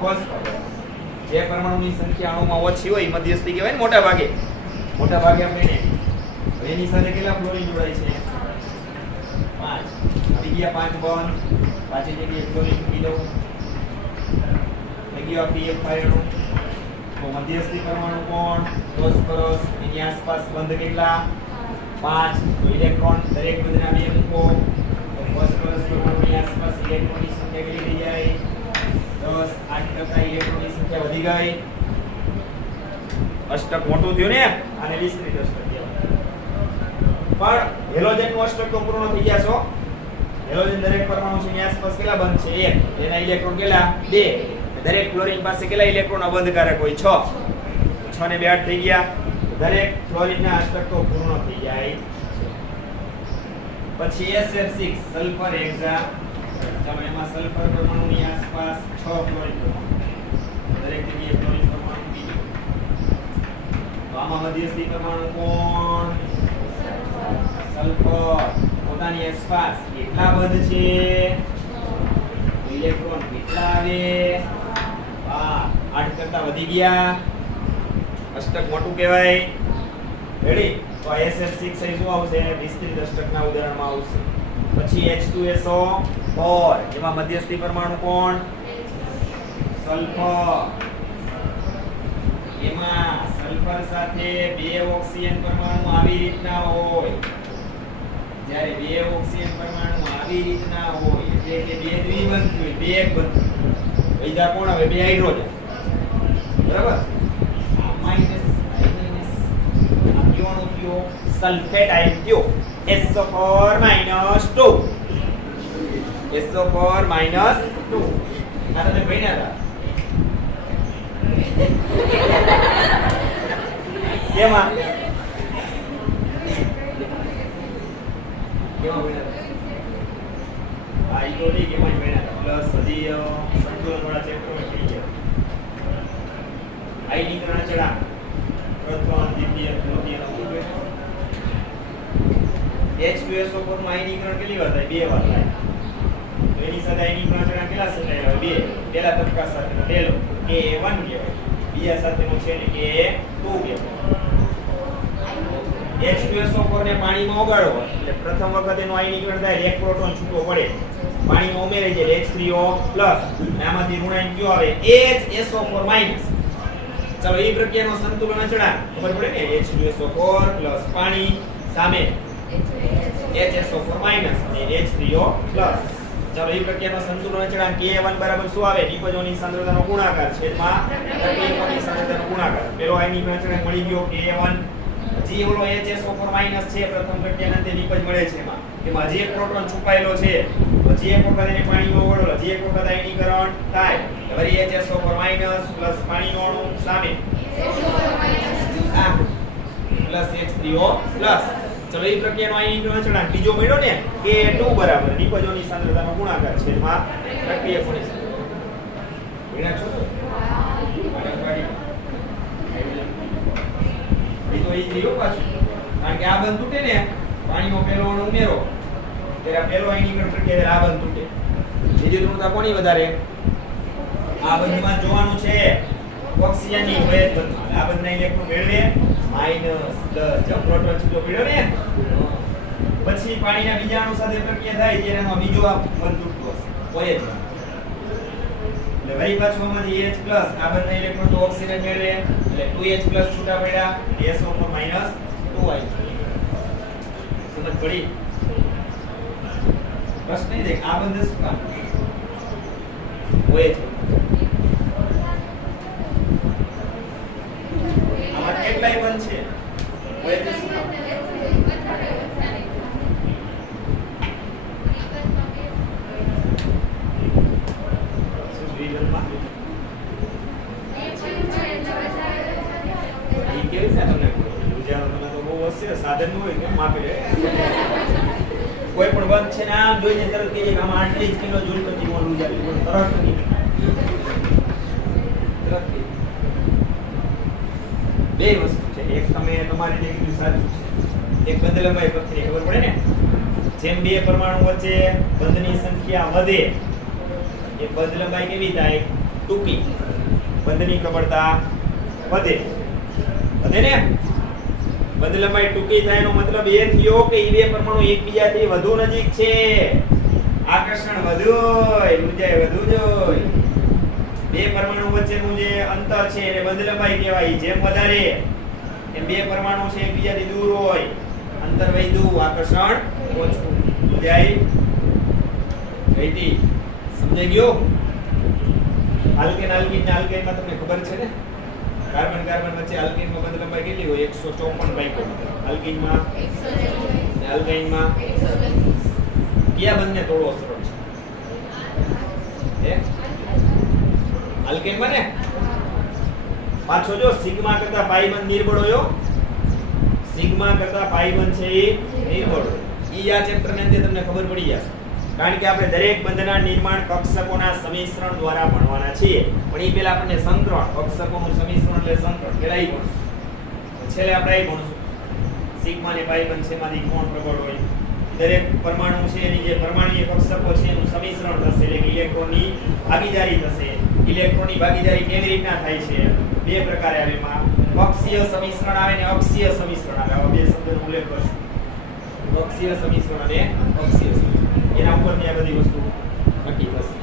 ફોસ્ફર. જે પરમાણુની સંખ્યા અણુમાં ઓછી હોય મધ્યસ્થી કહેવાય ને મોટા ભાગે. મોટા ભાગે આપણે એને એની સાથે કેટલા ફ્લોરીન જોડાય છે? 5. આવી ગયા 5 બોન્ડ, પાછી જગ્યાએ ક્લોરીન મૂકી દો. થઈ ગયો pf અણુ તો મધ્યસ્થી પરમાણુ કોણ ફોસ્ફરસ એની આસપાસ બંધ કેટલા 5 તો ઇલેક્ટ્રોન દરેક બંધના બે મૂકો તો ફોસ્ફરસ પરમાણુની આસપાસ ઇલેક્ટ્રોનની સંખ્યા કેટલી થઈ જાય 10 8% ઇલેક્ટ્રોનની સંખ્યા વધી ગઈ અષ્ટક મોટું થયું ને આને વિસ્તૃત અષ્ટક કહેવાય પણ હેલોજનનું અષ્ટક તો પૂર્ણ થઈ ગયા છો હેલોજન દરેક પરમાણુ છે એની આસપાસ કેટલા બંધ છે 1 એના ઇલેક્ટ્રોન કેટલા 2 દરેક ફ્લોરિન પાસે કેટલા ઇલેક્ટ્રોન અબંધકારક હોય 6 6 ને 2 8 થઈ ગયા દરેક ફ્લોરિનના અષ્ટક તો પૂર્ણ થઈ જાય પછી SF6 સલ્ફર હેક્સા ચાલો એમાં સલ્ફર પરમાણુની આસપાસ 6 ફ્લોરિન પરમાણુ દરેક જગ્યાએ ફ્લોરિન પરમાણુ બીજો તો આમાં મધ્યસ્થી પરમાણુ કોણ સલ્ફર પોતાની આસપાસ કેટલા બંધ છે ઇલેક્ટ્રોન કેટલા આવે 8 કરતા વધી ગયા અષ્ટક મોટું કહેવાય રેડી તો SF6 અહીં શું આવશે વિસ્તૃત અષ્ટકના ઉદાહરણમાં આવશે પછી H2SO4 એમાં મધ્યસ્થી પરમાણુ કોણ સલ્ફર એમાં સલ્ફર સાથે બે ઓક્સિજન પરમાણુ આવી રીતના હોય જ્યારે બે ઓક્સિજન પરમાણુ આવી રીતના હોય એટલે કે બે દ્વિબંધ હોય બે એક બંધ વૈધા કોણ આવે બે હાઇડ્રોજન બરાબર સલ્ફેટ આયન કયો SO4 - 2 SO4 - 2 આ તમે ભણ્યા હતા કેમાં ભણ્યા આ ઈકોડી કેમાં ભણ્યા હતા પ્લસ હજી સંતુલન વાળા ચેપ્ટરમાં થઈ ગયા આયનીકરણ ચડા પ્રથમ દ્વિતીય તૃતીય H2SO4 માં આયનીકરણ કેટલી વાર થાય બે વાર થાય તો એની સાથે આયનીકરણ ચડા કેટલા સંકળાયેલા બે પહેલા તબક્કા સાથે પહેલો K1 કહેવાય બીજા સાથેનો છે ને K2 કહેવાય H2SO4 ને પાણીમાં ઓગાળો એટલે પ્રથમ વખત એનું આયનીકરણ થાય એક પ્રોટોન છૂટો પડે પાણીમાં ઉમેરે છે H3O+ અને આમાંથી ઋણાયન કયો આવે HSO4- ચાલો એ પ્રક્રિયાનો સંતુલન અચળાંક ખબર પડે ને H2SO4 પાણી સામે HSO4- અને H3O+. ચાલો એ પ્રક્રિયાનો સંતુલન અચળાંક Ka1 બરાબર શું આવે નિપજોની સાંદ્રતાનો ગુણાકાર છેદમાં પ્રક્રિયકોની સાંદ્રતાનો ગુણાકાર પેલો આયનીકરણ અચળાંક મળી ગયો Ka1 હજી ઓલો HSO4- છે પ્રથમ પ્રક્રિયાના તે નિપજ મળે છે એમાં હજી એક પ્રોટોન છુપાયેલો છે હજી એક વખત એને પાણીમાં ઓગાળો હજી એક વખત આયનીકરણ થાય વળી HSO4- પાણીનો અણુ સામે H3O+. ચલો એ પ્રક્રિયાનો આયનીકરણ અચળાંક બીજો મળ્યો ને K2 બરાબર નિપજોની સાંદ્રતાનો ગુણાકાર છેદમાં પ્રક્રિયકોની સાંદ્રતા ભણ્યા છો તો એ તો ઈ જ રહ્યો પાછું કારણ કે આ બંધ તૂટે ને પાણીનો પેલો અણુ ઉમેરો ત્યારે પેલો આયનીકરણ પ્રક્રિયા આ બંધ તૂટે બીજી ધ્રુવતા કોની વધારે આ બંધમાં જોવાનું છે ઓક્સિજનની વેજ બંધમાં આ બંધના ઇલેક્ટ્રોન મેળવે -10 જો પ્રોટોન છૂટો પડ્યો ને પછી પાણીના બીજા અણુ સાથે પ્રક્રિયા થાય ત્યારે એનો બીજો આ બંધ તૂટતો હશે હોય જ એટલે વળી પાછું આમાંથી H+ આ બંધના ઇલેક્ટ્રોન તો ઓક્સિજન મેળવે એટલે 2H+ છૂટા પડ્યા SO4- 2 આવી સમજ પડી પ્રશ્ન નહીં દેખ આ બંધ શું કામ હોય જ આમાં કેટલાય બંધ છે હોય જ શું કામ શું વિગતમાં ઈ કેવી છે તમને ગુજરાતમાં તો બહુ હશે સાધન હોય કે માપે કોઈ પણ બંધ છે ને આમ જોઈને તરત કહીએ કે આમાં 38 કિલો જૂલ પ્રતિ મોલ ઉર્જા તરત નહીં બે વસ્તુ છે એક તમે તમારી જે કીધું સાચું છે એક બંધ લંબાઈ પરથી ખબર પડે ને જેમ બે પરમાણુ વચ્ચે બંધની સંખ્યા વધે એ બંધ લંબાઈ કેવી થાય ટૂંકી બંધની પ્રબળતા વધે વધે ને બંધ લંબાઈ ટૂંકી થાય એનો મતલબ એ થયો કે એ બે પરમાણુ એકબીજાથી વધુ નજીક છે આકર્ષણ વધુ ઉર્જા વધુ જોઈ બે પરમાણુ વચ્ચેનું જે અંતર છે એને બંધ લંબાઈ કહેવાય. જેમ વધારે એમ બે પરમાણુ છે એકબીજાથી દૂર હોય, અંતર વધ્યું, આકર્ષણ ઓછું. સમજાય? સમજાઈ ગયું? આલ્કેન આલ્કીન ને આલ્કાઇનમાં તમને ખબર છે ને, કાર્બન કાર્બન વચ્ચે આલ્કીનમાં બંધ લંબાઈ કેટલી હોય? 154 માઇક્રોમીટર. આલ્કીનમાં ને આલ્કાઇનમાં કયા બંને થોડો સરળ છે? આલ્કેનમાં ને પાછો જો સિગ્મા કરતા પાઈ બંધ નિર્બળ હોય. સિગ્મા કરતા પાઈ બંધ છે એ નિર્બળ હોય. ઈ આ ચેપ્ટર ની અંદર તમને ખબર પડી જશે. કારણ કે આપણે દરેક બંધના નિર્માણ કક્ષકોના સમિશ્રણ દ્વારા ભણવાના છીએ. પણ એ પહેલા આપણને સંકરણ કક્ષકોનું સમિશ્રણ એટલે સંકરણ પહેલા ઈ ભણશું. છેલ્લે આપણે ઈ ભણશું સિગ્મા ને પાઈ બંધ છે એમાંથી કોણ પ્રબળ હોય. દરેક પરમાણુ છે એની જે પરમાણુય કક્ષકો છે એનું સમિશ્રણ થશે એટલે કે ઇલેક્ટ્રોનની ભાગીદારી થશે. ઇલેક્ટ્રોનની ભાગીદારી કેવી રીતના થાય છે? બે પ્રકારે આવે. એમાં કક્ષીય સમિશ્રણ આવે ને અક્ષીય સમિશ્રણ આવે. આવા બે શબ્દનો ઉલ્લેખ કરશું. કક્ષીય સમિશ્રણ અને અક્ષીય સમિશ્રણ. એના ઉપરથી આ બધી વસ્તુ નક્કી થશે.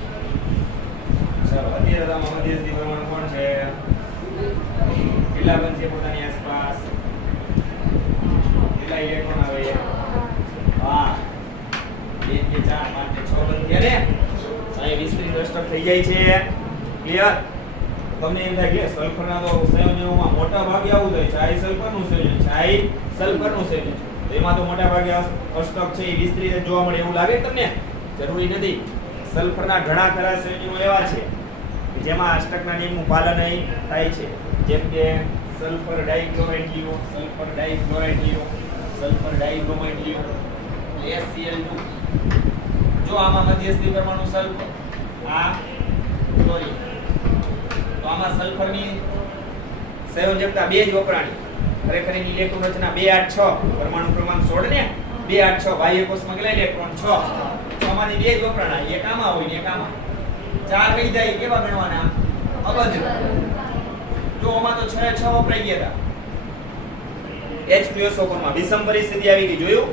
ચાલો, અત્યારે આમાં મધ્યસ્થી પરમાણુ કોણ છે? કેટલા બંધ છે પોતાની આસપાસ? કેટલા ઇલેક્ટ્રોન આવે? 2 4 5 6 બંધ થયા ને. અહીં વિસ્તૃત દ્રષ્ટક થઈ જાય છે. ક્લિયર? તમને એમ થાય કે સલ્ફરના તો સંયોજનોમાં મોટા ભાગે આવું થાય છે. આ સલ્ફરનું સંયોજન છે, આ સલ્ફરનું સંયોજન છે. તો એમાં તો મોટા ભાગે અષ્ટક છે એ વિસ્તૃત જોવા મળે એવું લાગે તમને? જરૂરી નથી. સલ્ફરના ઘણા ખરા સંયોજનો એવા છે કે જેમાં અષ્ટકના નિયમનું પાલન અહીં થાય છે. જેમ કે સલ્ફર ડાઇક્લોરાઇડ લ્યો, સલ્ફર ડાઇક્લોરાઇડ લ્યો, સલ્ફર ડાઇબ્રોમાઇડ લ્યો, HCl2. જો આમાં મધ્યસ્થી પરમાણુ સલ્ફર, આ ક્લોરીન, તો આમાં સલ્ફરની સંયોજકતા 2 જ વપરાણી. ખરેખર એની ઇલેક્ટ્રોન રચના 2 8 6, પરમાણુ ક્રમાંક 16 ને 2 8 6, બાહ્ય કોષમાં કેટલા ઇલેક્ટ્રોન? 6. 6 માંથી 2 જ વપરાણા. એક આમાં હોય ને એક આમાં. 4 રહી જાય કેવા ગણવાના? અબજ. જો આમાં તો 6 6 વપરાઈ ગયા હતા. H2SO માં વિષમ પરિસ્થિતિ આવી ગઈ. જોયું?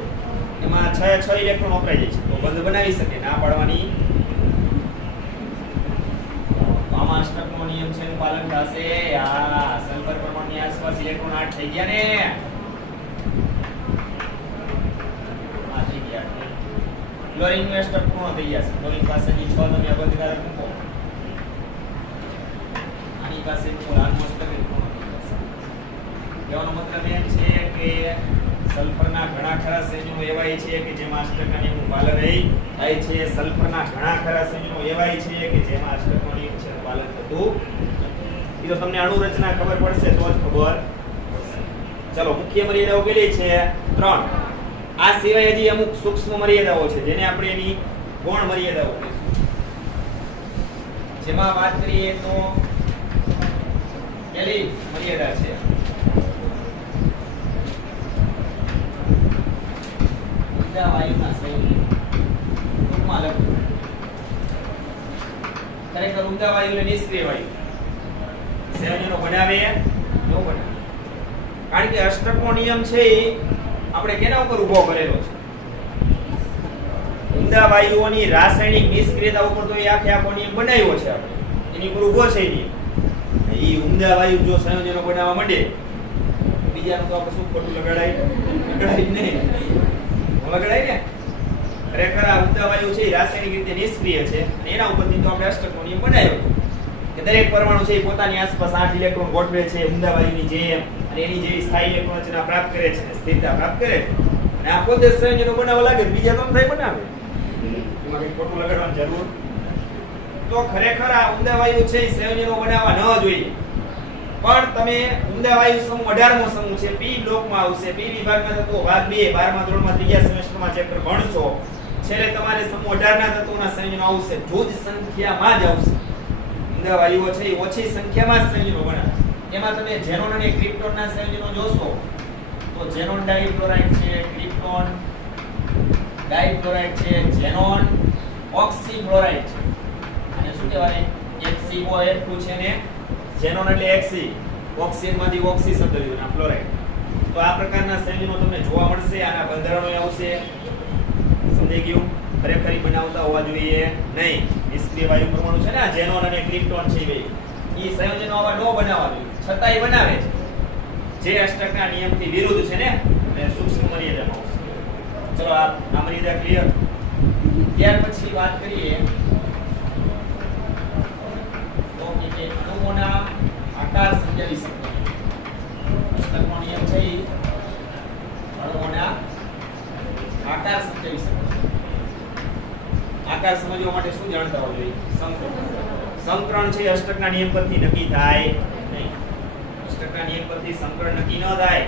એમાં 6 6 ઇલેક્ટ્રોન વપરાઈ જાય છે. તો બંધ બનાવી શકે ના પાડવાની. આમાં અષ્ટકનો નિયમ છે એનું પાલન થશે. આ સલ્ફર પરમાણુની આસપાસ ઇલેક્ટ્રોન 8 થઈ ગયા ને. આ થઈ ગયા. ક્લોરીનનું અષ્ટક પૂર્ણ થઈ જશે. ક્લોરીન પાસેની 6 તમે અબંધકારક મૂકો. આની પાસે આનું અષ્ટક પૂર્ણ થઈ જશે. કહેવાનો મતલબ એમ છે કે સલ્ફરના ઘણા ખરા સંયોજનો એવા છે કે જેમાં અષ્ટકના નિયમનું પાલન થાય છે. સલ્ફરના ઘણા ખરા સંયોજનો એવા છે કે જેમાં અષ્ટકનો નિયમ છે પાલન થતું નથી. તો તમને અણુ રચના ખબર પડશે તો જ ખબર પડશે. ચલો, મુખ્ય મર્યાદાઓ કેટલી છે? 3. આ સિવાય હજી અમુક સૂક્ષ્મ મર્યાદાઓ છે જેને આપણે એની ગૌણ મર્યાદાઓ કહીશું. જેમાં વાત કરીએ તો પહેલી મર્યાદા છે વાયુના સંયોજન. ટૂંકમાં લખો. ખરેખર ઉમદા વાયુ એટલે નિષ્ક્રિય વાયુ સંયોજનો બનાવે ન બનાવે. કારણ કે અષ્ટકનો નિયમ છે એ આપણે કેના ઉપર ઊભો કરેલો છે? ઉમદા વાયુઓની રાસાયણિક નિષ્ક્રિયતા ઉપર તો એ આખો નિયમ બનાવ્યો છે આપણે. એની ઉપર ઊભો છે નિયમ. એ ઉમદા વાયુ જો સંયોજનો બનાવવા માંડે બીજાનું તો આપણે શું ખોટું લગાડાય નહીં. લગાડાય ને. ખરેખર આ ઉમદા વાયુ છે એ રાસાયણિક રીતે નિષ્ક્રિય છે. એના ઉપરથી તો આપણે અષ્ટકનો નિયમ બનાવ્યો કે દરેક પરમાણુ છે એ પોતાની આસપાસ 8 ઇલેક્ટ્રોન ગોઠવે છે ઉમદા વાયુની જેમ, અને એની જેવી સ્થાયી ઇલેક્ટ્રોન રચના પ્રાપ્ત કરે છે, સ્થિરતા પ્રાપ્ત કરે. અને આ પોતે સંયોજનો બનાવવા લાગે બીજા તો થાય બનાવે. એમાં કઈ ખોટું લગાડવાની જરૂર. તો ખરેખર આ ઉમદા વાયુ છે એ સંયોજનો બનાવવા ન જોઈએ. પણ તમે ઉમદા વાયુ સમૂહ 18મો સમૂહ છે, પી બ્લોકમાં આવશે. પી વિભાગના તત્વો ભાગ 2 12મા ધોરણમાં ત્રીજા સેમેસ્ટરમાં ચેપ્ટર ભણશો. છેલ્લે તમારે સમૂહ 18 ના તત્વોના સંયોજનો આવશે. જૂથ સંખ્યામાં જ આવશે. ઉમદા વાયુઓ છે એ ઓછી સંખ્યામાં જ સંયોજનો બનાવે. એમાં તમે ઝેનોન અને ક્રિપ્ટોનના સંયોજનો જોશો તો ઝેનોન ડાઇક્લોરાઇડ છે, ક્રિપ્ટોન ડાઇક્લોરાઇડ છે, ઝેનોન ઓક્સીફ્લોરાઇડ છે. અને શું કહેવાય? HCOF2 છે ને ઝેનોન એટલે એક્સી, ઓક્સિજનમાંથી ઓક્સી શબ્દ લીધો ને ફ્લોરાઇડ. તો આ પ્રકારના સંયોજનો તમને જોવા મળશે. આના બંધારણો આવશે. સમજાઈ ગયું? ખરેખર બનાવતા હોવા જોઈએ નહીં. નિષ્ક્રિય વાયુ પરમાણુ છે ને આ ઝેનોન અને ક્રિપ્ટોન છે બે ઈ સંયોજનો આવા નો બનાવવાનું છતાંય બનાવે છે જે અષ્ટકના નિયમથી વિરુદ્ધ છે ને અને સૂક્ષ્મ મર્યાદામાં આવશે ચલો આ મર્યાદા ક્લિયર ત્યાર પછી વાત કરીએ તો કે અણુઓના આકાર સમજાવી શકતો અષ્ટકનો નિયમ છે ઈ અણુઓના આકાર સમજાવી શકતો આકાર સમજવા માટે શું જાણતા હોવું જોઈએ સંકરણ છે અષ્ટકના નિયમ પરથી નક્કી થાય નહીં અષ્ટકના નિયમ પરથી સંકરણ નક્કી ન થાય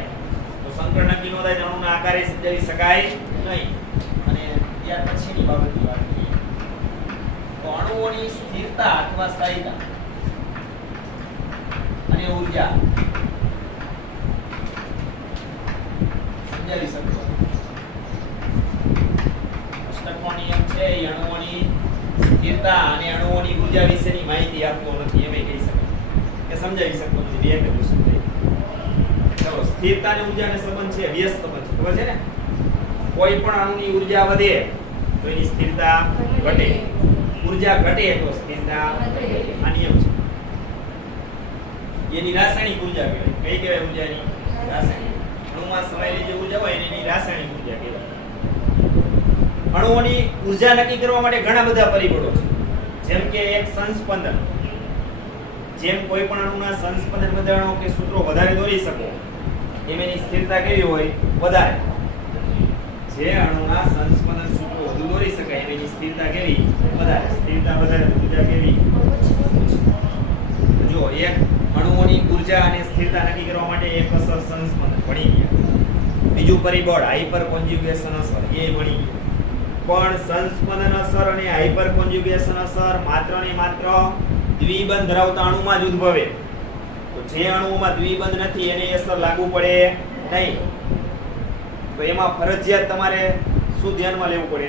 તો સંકરણ નક્કી ન થાય તો અણુના આકારે સમજાવી શકાય નહીં અને ત્યાર પછીની બાબતની વાત કરીએ તો અણુઓની સ્થિરતા અથવા સ્થાયીતા અને ઊર્જા સમજાવી શકતો અષ્ટકનો નિયમ છે એ અણુઓની સ્થિરતા અને અણુઓની ઊર્જા વિશેની માહિતી આપતો નથી એમ કહી શકાય કે સમજાવી શકતો નથી બે કે વસ્તુ છે ચલો સ્થિરતા અને ઊર્જાનો સંબંધ છે વ્યસ્ત સંબંધ છે ખબર છે ને કોઈ પણ અણુની ઊર્જા વધે તો એની સ્થિરતા ઘટે ઊર્જા ઘટે તો સ્થિરતા આ નિયમ છે એની રાસાયણિક ઊર્જા કહેવાય કઈ કહેવાય ઊર્જાની રાસાયણિક અણુમાં સમાયેલી જે ઊર્જા હોય એની રાસાયણિક ઊર્જા કહેવાય અણુઓની ઊર્જા નક્કી કરવા માટે ઘણા બધા પરિબળો છે જેમ કે એક સંસ્પંદન જેમ કોઈ પણ અણુના સંસ્પંદન બંધારણો કે સૂત્રો વધારે દોરી શકો એમ એની સ્થિરતા કેવી હોય વધારે જે અણુના સંસ્પંદન સૂત્રો વધુ દોરી શકાય એમ એની સ્થિરતા કેવી વધારે સ્થિરતા વધારે ઊર્જા કેવી જો એક અણુઓની ઊર્જા અને સ્થિરતા નક્કી કરવા માટે એક અસર સંસ્પંદન ભણી ગયા બીજું પરિબળ હાઇપર કોન્જ્યુગેશન અસર એ ભણી ગયા પણ સંસ્પંદન અસર અને હાઇપર કોન્જ્યુગેશન અસર માત્ર ને માત્ર દ્વિબંધ ધરાવતા અણુમાં જ ઉદ્ભવે તો જે અણુઓમાં દ્વિબંધ નથી એને અસર લાગુ પડે નહીં તો એમાં ફરજિયાત તમારે શું ધ્યાનમાં લેવું પડે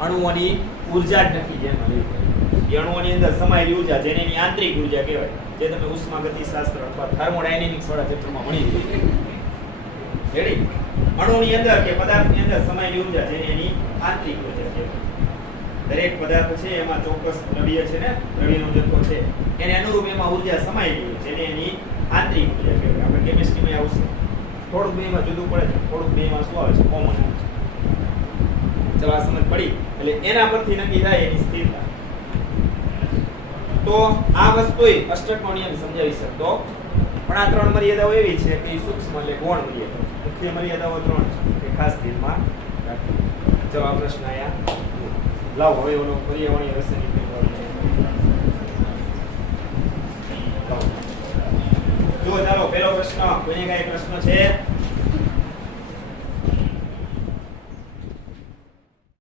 અણુઓની ઊર્જા જ નથી ધ્યાનમાં લેવું પડે એ અણુઓની અંદર સમાયેલી ઊર્જા જેને એની આંતરિક ઊર્જા કહેવાય જે તમે ઉષ્માગતિશાસ્ત્ર અથવા થર્મોડાયનેમિક્સ વાળા ચેપ્ટરમાં ભણી લીધી રેડી અણુની અંદર કે પદાર્થની અંદર સમાયેલી ઊર્જા જેને એની આંતરિક ઊર્જા કહેવાય દરેક પદાર્થ છે એમાં ચોક્કસ દ્રવ્ય છે ને દ્રવ્યનો જથ્થો છે એને અનુરૂપ એમાં ઊર્જા સમાયેલી હોય જેને એની આંતરિક ઊર્જા કહેવાય આપણે કેમિસ્ટ્રીમાં આવશે થોડુંક બેમાં જુદું પડે છે થોડુંક બેમાં શું આવે છે કોમન આવે છે ચલો આ સમજ પડી એટલે એના પરથી નક્કી થાય એની સ્થિરતા તો આ વસ્તુએ અષ્ટકનો નિયમ સમજાવી શકતો પણ આ ત્રણ મર્યાદાઓ એવી છે કે સૂક્ષ્મ એટલે ગૌણ મર્યાદાઓ મુખ્ય મર્યાદાઓ ત્રણ છે કે ખાસ ધ્યાનમાં રાખવી ચલો આ પ્રશ્ન આયા લાવ હવે ઓલો પર્યાવરણીય રસાયણિક જો ચાલો પહેલો પ્રશ્ન કોઈને કઈ પ્રશ્ન છે